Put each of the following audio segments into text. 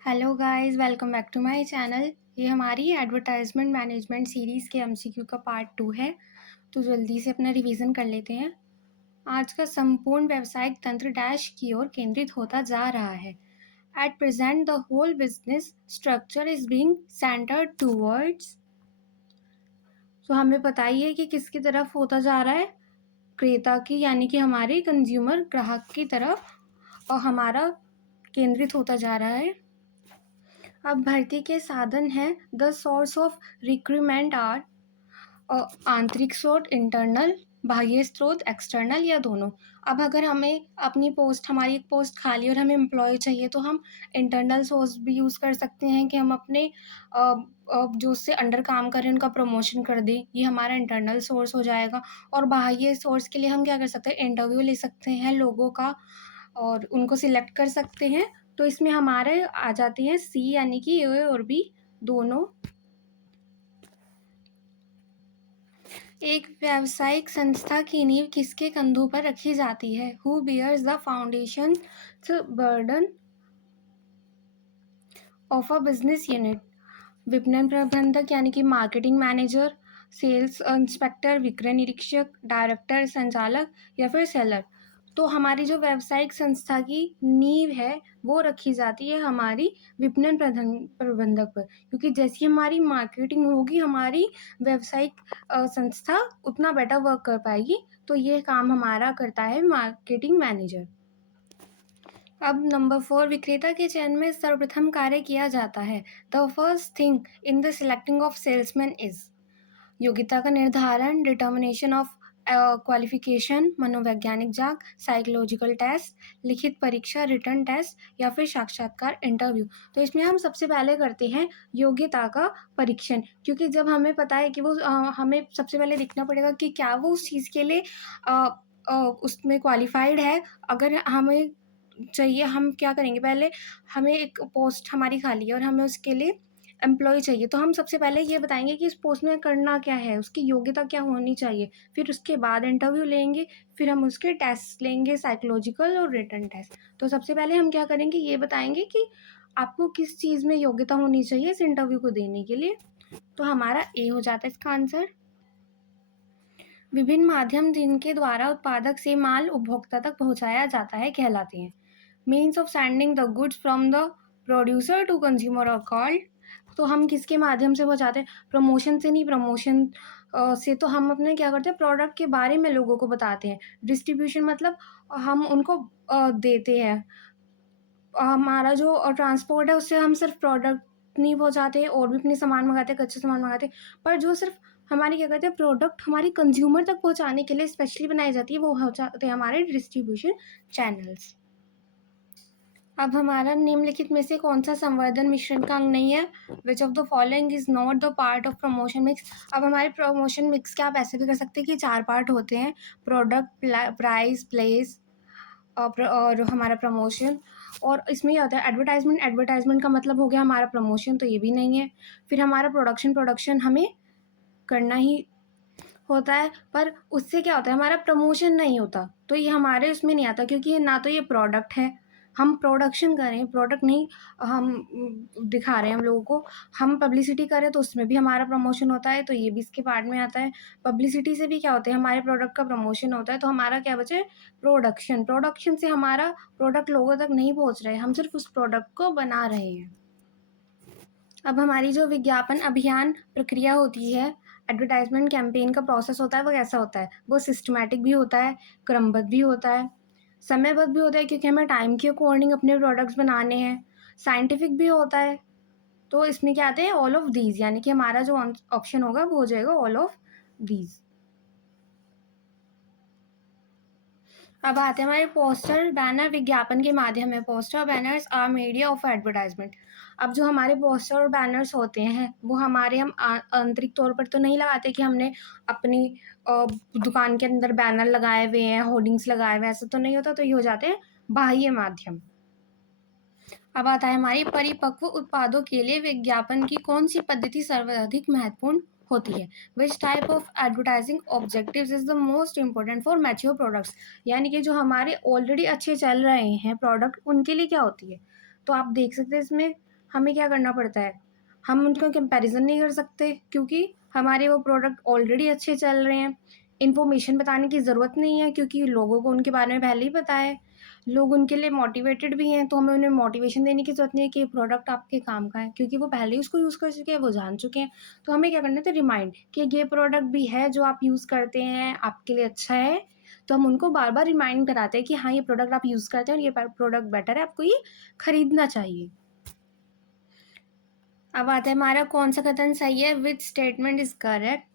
Hello guys, welcome back to my channel. ये हमारी advertisement management series के MCQ का पार्ट 2 है। तो जल्दी से अपना रिवीजन कर लेते हैं। आज का संपूर्ण व्यावसायिक तंत्र डैश की ओर केंद्रित होता जा रहा है। At present the whole business structure is being centred towards. तो हमें पता ही है कि किसकी तरफ होता जा रहा है, क्रेता की, यानी कि हमारे कंज्यूमर ग्राहक की तरफ, और हमारा केंद्रित होता जा रहा है। अब भर्ती के साधन हैं। The source of recruitment are आंतरिक स्रोत, इंटरनल, बाह्य स्रोत, एक्सटर्नल, या दोनों। अब अगर हमें अपनी पोस्ट, हमारी एक पोस्ट खाली और हमें एम्प्लॉय चाहिए, तो हम इंटरनल सोर्स भी यूज़ कर सकते हैं कि हम अपने जो उससे अंडर काम कर रहे हैं उनका प्रमोशन कर दें। ये हमारा इंटरनल सोर्स हो जाएगा। और बाह्य सोर्स के लिए हम क्या कर सकते हैं, इंटरव्यू ले सकते हैं लोगों का और उनको सिलेक्ट कर सकते हैं। तो इसमें हमारे आ जाते हैं सी, यानी कि ए और बी दोनों। एक व्यावसायिक संस्था की नींव किसके कंधों पर रखी जाती है? Who bears the foundation burden of a business unit? विपणन प्रबंधक यानी कि मार्केटिंग मैनेजर, सेल्स इंस्पेक्टर, विक्रय निरीक्षक, डायरेक्टर, संचालक, या फिर सेलर। तो हमारी जो व्यावसायिक संस्था की नींव है वो रखी जाती है हमारी विपणन प्रबंधक पर, क्योंकि जैसी हमारी मार्केटिंग होगी, हमारी व्यावसायिक संस्था उतना बेटर वर्क कर पाएगी। तो ये काम हमारा करता है मार्केटिंग मैनेजर। अब नंबर 4, विक्रेता के चयन में सर्वप्रथम कार्य किया जाता है। The first thing in the selecting of salesman is योग्यता का निर्धारण, डिटर्मिनेशन ऑफ क्वालिफिकेशन, मनोवैज्ञानिक जांच, साइकोलॉजिकल टेस्ट, लिखित परीक्षा, रिटर्न टेस्ट, या फिर साक्षात्कार, इंटरव्यू। तो इसमें हम सबसे पहले करते हैं योग्यता का परीक्षण, क्योंकि जब हमें पता है कि वो हमें सबसे पहले देखना पड़ेगा कि क्या वो उस चीज़ के लिए उसमें क्वालिफाइड है। अगर हमें चाहिए, हम क्या करेंगे, पहले हमें एक पोस्ट हमारी खाली है और हमें उसके लिए एम्प्लॉय चाहिए, तो हम सबसे पहले ये बताएंगे कि इस पोस्ट में करना क्या है, उसकी योग्यता क्या होनी चाहिए। फिर उसके बाद इंटरव्यू लेंगे, फिर हम उसके टेस्ट लेंगे, साइकोलॉजिकल और रिटन टेस्ट। तो सबसे पहले हम क्या करेंगे, ये बताएंगे कि आपको किस चीज़ में योग्यता होनी चाहिए इस इंटरव्यू को देने के लिए। तो हमारा ए हो जाता है इसका आंसर। विभिन्न माध्यम जिनके द्वारा उत्पादक से माल उपभोक्ता तक पहुंचाया जाता है कहलाते हैं। Means of sending the goods from the producer to consumer are called. तो हम किसके माध्यम से पहुंचाते हैं? प्रमोशन से नहीं, प्रमोशन से तो हम अपने क्या करते हैं, प्रोडक्ट के बारे में लोगों को बताते हैं। डिस्ट्रीब्यूशन मतलब हम उनको देते हैं। हमारा जो ट्रांसपोर्ट है उससे हम सिर्फ प्रोडक्ट नहीं पहुंचाते, और भी अपने सामान मंगाते हैं, कच्चे सामान मंगाते हैं, पर जो सिर्फ हमारी क्या कहते हैं, प्रोडक्ट हमारी कंज्यूमर तक पहुंचाने के लिए स्पेशली बनाई जाती है, वो हो जाते हैं हमारे डिस्ट्रीब्यूशन चैनल्स। अब हमारा निम्नलिखित में से कौन सा संवर्धन मिश्रण का अंग नहीं है? Which of the following is not the part of promotion mix? अब हमारे प्रमोशन मिक्स के आप ऐसे भी कर सकते हैं कि 4 पार्ट होते हैं: प्रोडक्ट, प्राइस, प्लेस और हमारा प्रमोशन। और इसमें क्या होता है, एडवर्टाइजमेंट, एडवर्टाइजमेंट का मतलब हो गया हमारा प्रमोशन, तो ये भी नहीं है। फिर हमारा प्रोडक्शन, प्रोडक्शन हमें करना ही होता है, पर उससे क्या होता है, हमारा प्रमोशन नहीं होता, तो ये हमारे उसमें नहीं आता, क्योंकि ना तो ये प्रोडक्ट है, हम प्रोडक्शन कर रहे हैं, प्रोडक्ट नहीं हम दिखा रहे हैं हम लोगों को। हम पब्लिसिटी करें तो उसमें भी हमारा प्रमोशन होता है, तो ये भी इसके पार्ट में आता है। पब्लिसिटी से भी क्या होता है, हमारे प्रोडक्ट का प्रमोशन होता है, तो हमारा क्या बचे, प्रोडक्शन। प्रोडक्शन से हमारा प्रोडक्ट लोगों तक नहीं पहुंच रहा है, हम सिर्फ उस प्रोडक्ट को बना रहे हैं। अब हमारी जो विज्ञापन अभियान प्रक्रिया होती है, एडवर्टाइजमेंट कैंपेन का प्रोसेस होता है, वो कैसा होता है? वो सिस्टमैटिक भी होता है, क्रमबद्ध भी होता है, समयबद्ध भी होता है, क्योंकि हमें टाइम के अकॉर्डिंग अपने प्रोडक्ट्स बनाने हैं, साइंटिफिक भी होता है। तो इसमें क्या आते हैं, ऑल ऑफ दीज, यानी कि हमारा जो ऑप्शन होगा वो हो जाएगा ऑल ऑफ दीज। अब आते हैं हमारे पोस्टर बैनर विज्ञापन के माध्यम है। Poster banners are media of advertisement. अब जो हमारे पोस्टर और बैनर्स होते हैं वो हमारे, हम आंतरिक तौर पर तो नहीं लगाते कि हमने अपनी दुकान के अंदर बैनर लगाए हुए हैं, होर्डिंग्स लगाए हुए हैं, ऐसा तो नहीं होता, तो ये हो जाते हैं बाह्य माध्यम। अब आता है हमारी परिपक्व उत्पादों के लिए विज्ञापन की कौन सी पद्धति सर्वाधिक महत्वपूर्ण होती है? Which type of advertising objectives is the most important for mature products? यानी कि जो हमारे ऑलरेडी अच्छे चल रहे हैं प्रोडक्ट, उनके लिए क्या होती है? तो आप देख सकते हैं इसमें हमें क्या करना पड़ता है, हम उनका कंपैरिजन नहीं कर सकते क्योंकि हमारे वो प्रोडक्ट ऑलरेडी अच्छे चल रहे हैं। इन्फॉर्मेशन बताने की ज़रूरत नहीं है क्योंकि लोगों को उनके बारे में पहले ही पता है। लोग उनके लिए मोटिवेटेड भी हैं, तो हमें उन्हें मोटिवेशन देने की ज़रूरत नहीं है कि ये प्रोडक्ट आपके काम का है, क्योंकि वो पहले ही उसको यूज़ कर चुके हैं, वो जान चुके हैं। तो हमें क्या करना है, तो रिमाइंड कि ये प्रोडक्ट भी है जो आप यूज़ करते हैं, आपके लिए अच्छा है। तो हम उनको बार-बार रिमाइंड कराते हैं कि हाँ, ये प्रोडक्ट आप यूज़ करते हैं और ये प्रोडक्ट बेटर है, आपको ये खरीदना चाहिए। अब आता है हमारा कौन सा कथन सही है, विच स्टेटमेंट इज करेक्ट।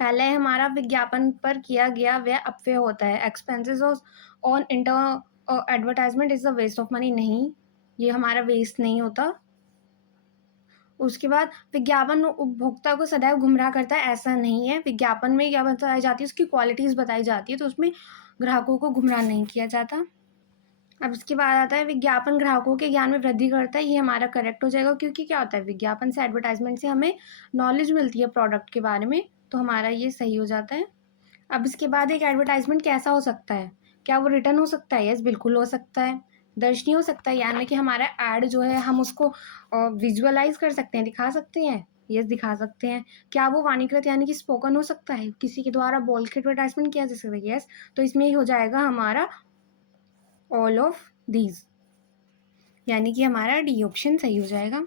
पहले हमारा विज्ञापन पर किया गया व्यय अपव्यय होता है। Expenses on inter advertisement is a waste of money. नहीं, ये हमारा वेस्ट नहीं होता। उसके बाद विज्ञापन उपभोक्ता को सदैव गुमराह करता है, ऐसा नहीं है। विज्ञापन में क्या बताई जाती है, उसकी क्वालिटीज बताई जाती है, तो उसमें ग्राहकों को गुमराह नहीं किया जाता। अब इसके बाद आता है विज्ञापन ग्राहकों के ज्ञान में वृद्धि करता है। ये हमारा करेक्ट हो जाएगा क्योंकि क्या होता है, विज्ञापन से, एडवर्टाइजमेंट से हमें नॉलेज मिलती है प्रोडक्ट के बारे में, तो हमारा ये सही हो जाता है। अब इसके बाद एक एडवर्टाइजमेंट कैसा हो सकता है, क्या वो रिटर्न हो सकता है? यस, बिल्कुल हो सकता है। दर्शनीय हो सकता है, यानी कि हमारा ऐड जो है हम उसको विजुअलाइज कर सकते हैं, दिखा सकते हैं। यस, दिखा सकते हैं। क्या वो वाणीकृत यानी कि स्पोकन हो सकता है, किसी के द्वारा बोल के एडवर्टाइजमेंट किया जा सकता है? यस, तो इसमें ही हो जाएगा हमारा ऑल ऑफ दीज, यानी कि हमारा डी ऑप्शन सही हो जाएगा।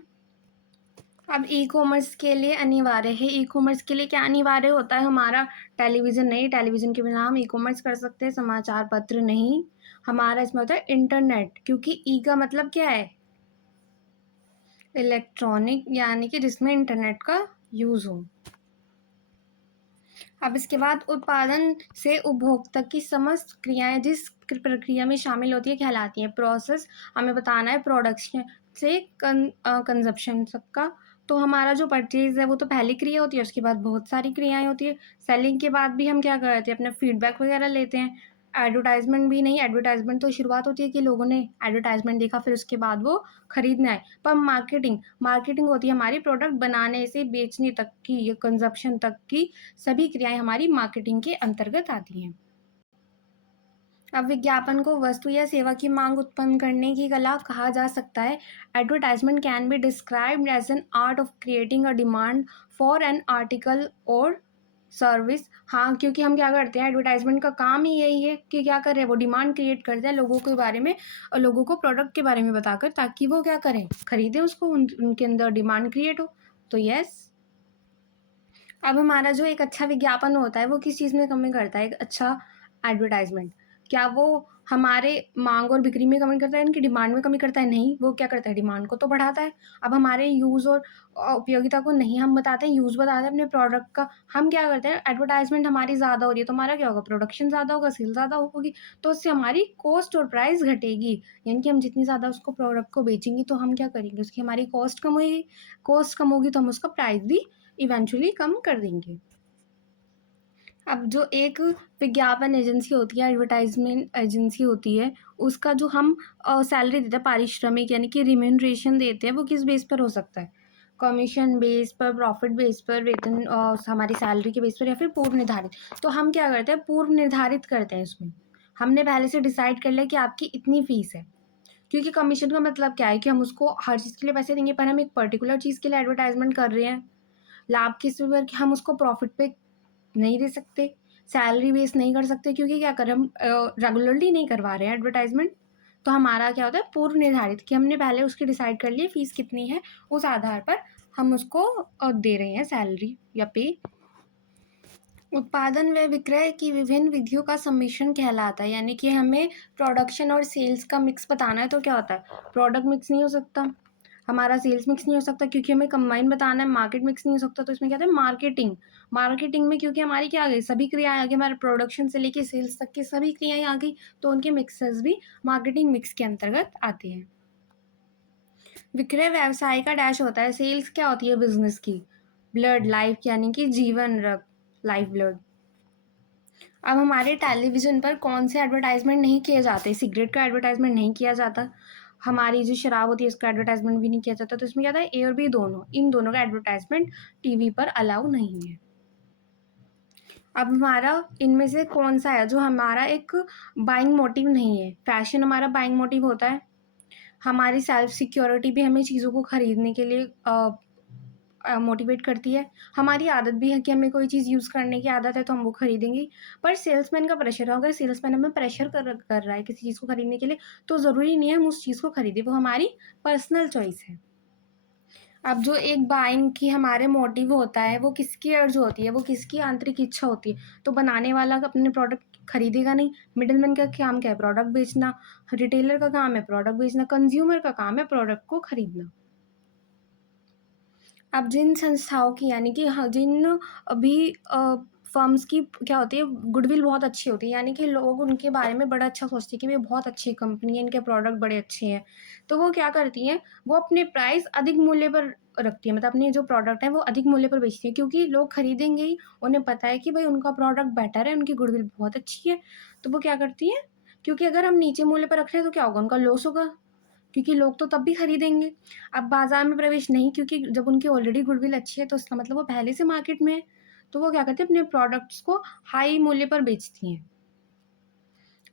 अब ई कॉमर्स के लिए अनिवार्य है। ई कॉमर्स के लिए क्या अनिवार्य होता है हमारा? टेलीविज़न नहीं, टेलीविज़न के बिना हम ई कॉमर्स कर सकते हैं। समाचार पत्र नहीं, हमारा इसमें होता है इंटरनेट, क्योंकि ई का मतलब क्या है, इलेक्ट्रॉनिक, यानी कि जिसमें इंटरनेट का यूज़ हो। अब इसके बाद उत्पादन से उपभोक्ता की समस्त क्रियाएं जिस प्रक्रिया में शामिल होती है कहलाती हैं प्रोसेस। हमें बताना है प्रोडक्शन से कंजप्शन तक का। तो हमारा जो परचेज है वो तो पहली क्रिया होती है, उसके बाद बहुत सारी क्रियाएं होती है। सेलिंग के बाद भी हम क्या करते हैं, अपना फीडबैक वगैरह लेते हैं। एडवर्टाइजमेंट भी नहीं, एडवर्टाइजमेंट तो शुरुआत होती है कि लोगों ने एडवर्टाइजमेंट देखा, फिर उसके बाद वो खरीदना है। पर मार्केटिंग, मार्केटिंग होती है हमारी प्रोडक्ट बनाने से बेचने तक की, ये कंजप्शन तक की सभी क्रियाएं हमारी मार्केटिंग के अंतर्गत आती हैं। अब विज्ञापन को वस्तु या सेवा की मांग उत्पन्न करने की कला कहा जा सकता है। Advertisement can be described as an art of creating a demand for an article or service. हाँ, क्योंकि हम क्या करते हैं, एडवर्टाइजमेंट का काम ही यही है कि क्या करें, वो डिमांड क्रिएट करते हैं लोगों के बारे में और लोगों को प्रोडक्ट के बारे में बताकर, ताकि वो क्या करें, खरीदें उसको, उनके अंदर डिमांड क्रिएट हो। तो यस। अब हमारा जो एक अच्छा विज्ञापन होता है वो किस चीज़ में कमी करता है, एक अच्छा एडवर्टाइजमेंट? क्या वो हमारे मांग और बिक्री में कमी करता है, इनकी डिमांड में कमी करता है? नहीं, वो क्या करता है, डिमांड को तो बढ़ाता है। अब हमारे यूज़ और उपयोगिता को नहीं हम बताते हैं, यूज़ बताते हैं अपने प्रोडक्ट का। हम क्या करते हैं, एडवर्टाइजमेंट हमारी ज़्यादा हो रही है तो हमारा क्या होगा, प्रोडक्शन ज़्यादा होगा, सेल ज़्यादा होगी, तो उससे हमारी कॉस्ट और प्राइस घटेगी। यानी कि हम जितनी ज़्यादा उसको प्रोडक्ट को बेचेंगे तो हम क्या करेंगे, उसकी हमारी कॉस्ट कम होगी। कॉस्ट कम होगी तो हम उसका प्राइस भी इवेंचुअली कम कर देंगे। अब जो एक विज्ञापन एजेंसी होती है, एडवर्टाइजमेंट एजेंसी होती है, उसका जो हम सैलरी देते हैं, पारिश्रमिक यानी कि रिम्यूनरेशन देते हैं, वो किस बेस पर हो सकता है? कमीशन बेस पर, प्रॉफिट बेस पर, वेतन हमारी सैलरी के बेस पर, या फिर पूर्व निर्धारित। तो हम क्या करते हैं, पूर्व निर्धारित करते हैं। इसमें हमने पहले से डिसाइड कर लिया कि आपकी इतनी फीस है, क्योंकि कमीशन का मतलब क्या है कि हम उसको हर चीज़ के लिए पैसे देंगे, पर हम एक पर्टिकुलर चीज़ के लिए एडवर्टाइजमेंट कर रहे हैं। लाभ किस पर, कि हम उसको प्रॉफिट पे नहीं दे सकते, सैलरी बेस नहीं कर सकते, क्योंकि क्या करें, हम रेगुलरली नहीं करवा रहे हैं एडवर्टाइजमेंट। तो हमारा क्या होता है, पूर्व निर्धारित, कि हमने पहले उसकी डिसाइड कर लिए फ़ीस कितनी है, उस आधार पर हम उसको दे रहे हैं सैलरी या पे। उत्पादन व विक्रय की विभिन्न विधियों का सम्मिश्रण कहलाता है, यानी कि हमें प्रोडक्शन और सेल्स का मिक्स बताना है। तो क्या होता है, प्रोडक्ट मिक्स नहीं हो सकता, हमारा सेल्स मिक्स नहीं हो सकता, क्योंकि हमें कंबाइन बताना है। मार्केट मिक्स नहीं हो सकता, तो इसमें क्या है, मार्केटिंग। मार्केटिंग में क्योंकि हमारी क्या आ गई, सभी क्रियाएं आ गई, हमारे प्रोडक्शन से लेके सेल्स तक की सभी क्रियाएं आ गई, तो उनके मिक्सेस भी मार्केटिंग मिक्स के अंतर्गत आते हैं। विक्रय व्यवसाय का डैश होता है। सेल्स क्या होती है, बिजनेस की। ब्लड लाइफ, यानी कि जीवन रक्त, लाइफ ब्लड। अब हमारे टेलीविज़न पर कौन से एडवर्टाइजमेंट नहीं किए जाते, सिगरेट का एडवर्टाइजमेंट नहीं किया जाता, हमारी जो शराब होती है उसका एडवर्टाइजमेंट भी नहीं किया जाता। तो इसमें क्या था, ए और बी दोनों, इन दोनों का एडवर्टाइजमेंट टीवी पर अलाउ नहीं है। अब हमारा इनमें से कौन सा है जो हमारा एक बाइंग मोटिव नहीं है? फैशन हमारा बाइंग मोटिव होता है, हमारी सेल्फ सिक्योरिटी भी हमें चीज़ों को खरीदने के लिए मोटिवेट करती है। हमारी आदत भी है कि हमें कोई चीज़ यूज़ करने की आदत है तो हम वो खरीदेंगे। पर सेल्समैन का प्रेशर है, अगर सेल्समैन हमें प्रेशर कर रहा है किसी चीज़ को खरीदने के लिए, तो ज़रूरी नहीं है हम उस चीज़ को खरीदें, वो हमारी पर्सनल चॉइस है। अब जो एक बाइंग की हमारे मोटिव होता है, वो किसकी अर्ज होती है, वो किसकी आंतरिक इच्छा होती है। तो बनाने वाला अपने प्रोडक्ट खरीदेगा नहीं। मिडलमैन का काम क्या है? प्रोडक्ट बेचना। रिटेलर का काम है प्रोडक्ट बेचना। कंज्यूमर का काम है प्रोडक्ट को खरीदना। अब जिन संस्थाओं की यानी कि हाँ, जिन अभी फर्म्स की क्या होती है, गुडविल बहुत अच्छी होती है, यानी कि लोग उनके बारे में बड़ा अच्छा सोचते हैं कि ये बहुत अच्छी कंपनी है, इनके प्रोडक्ट बड़े अच्छे हैं। तो वो क्या करती हैं, वो अपने प्राइस अधिक मूल्य पर रखती है, मतलब अपने जो प्रोडक्ट है वो अधिक मूल्य पर बेचती है, क्योंकि लोग खरीदेंगे ही। उन्हें पता है कि भाई उनका प्रोडक्ट बेटर है, उनकी गुडविल बहुत अच्छी है। तो वो क्या करती हैं, क्योंकि अगर हम नीचे मूल्य पर रख रहे हैं तो क्या होगा, उनका लॉस होगा, क्योंकि लोग तो तब भी खरीदेंगे। अब बाज़ार में प्रवेश नहीं, क्योंकि जब उनकी ऑलरेडी गुडविल अच्छी है तो इसका मतलब वो पहले से मार्केट में है। तो वो क्या करती है, अपने प्रोडक्ट्स को हाई मूल्य पर बेचती हैं।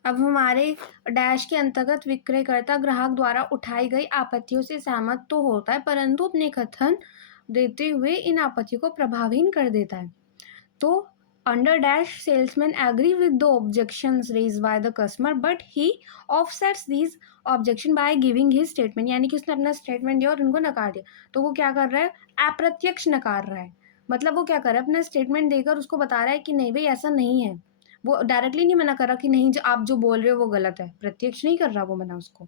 अब हमारे डैश के अंतर्गत विक्रयकर्ता ग्राहक द्वारा उठाई गई आपत्तियों से सहमत तो होता है, परंतु अपने कथन देते हुए इन आपत्तियों को प्रभावहीन कर देता है। तो under dash salesman agree with the objections raised by the customer but he offsets these objection by giving his statement, यानी कि उसने अपना स्टेटमेंट दिया और उनको नकार दिया। तो वो क्या कर रहा है, अप्रत्यक्ष नकार रहा है। मतलब वो क्या कर रहा है, अपना स्टेटमेंट देकर उसको बता रहा है कि नहीं भाई ऐसा नहीं है। वो डायरेक्टली नहीं मना कर रहा कि नहीं, जो आप जो बोल रहे हो वो गलत है, प्रत्यक्ष नहीं कर रहा वो मना उसको।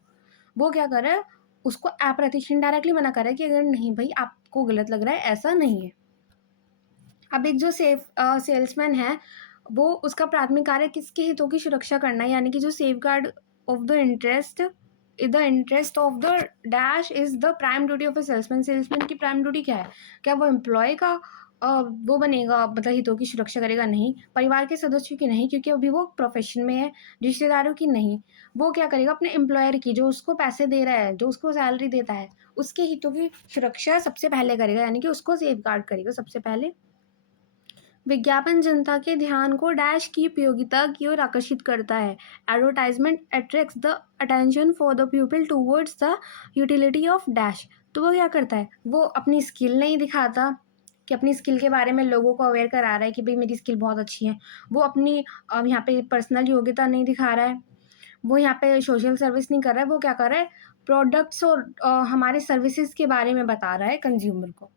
वो क्या कर रहा है, उसको अप्रत्यक्ष डायरेक्टली मना कर रहा है कि अगर नहीं भाई आपको गलत लग रहा है, ऐसा नहीं है। अब एक जो सेल्समैन है, वो उसका प्राथमिक कार्य किसके हितों की सुरक्षा करना है, यानी कि जो safeguard of the interest of the dash is the prime duty of a salesman. Salesman की प्राइम ड्यूटी क्या है? क्या वो एम्प्लॉय का वो बनेगा, मतलब हितों की सुरक्षा करेगा? नहीं। परिवार के सदस्यों की नहीं, क्योंकि अभी वो प्रोफेशन में है। रिश्तेदारों की नहीं। वो क्या करेगा, अपने एम्प्लॉयर की, जो उसको पैसे दे रहा है, जो उसको सैलरी देता है, उसके हितों की सुरक्षा सबसे पहले करेगा, यानी कि उसको सेफगार्ड करेगा सबसे पहले। विज्ञापन जनता के ध्यान को डैश की उपयोगिता की ओर आकर्षित करता है। Advertisement attracts the attention for the people towards the utility of dash. तो वो क्या करता है, वो अपनी स्किल नहीं दिखाता, कि अपनी स्किल के बारे में लोगों को अवेयर करा रहा है कि भाई मेरी स्किल बहुत अच्छी है। वो अपनी यहाँ पे पर्सनल योग्यता नहीं दिखा रहा है। वो यहाँ पे सोशल सर्विस नहीं कर रहा है। वो क्या कर रहा है, प्रोडक्ट्स और हमारे सर्विसेज के बारे में बता रहा है कंज्यूमर को।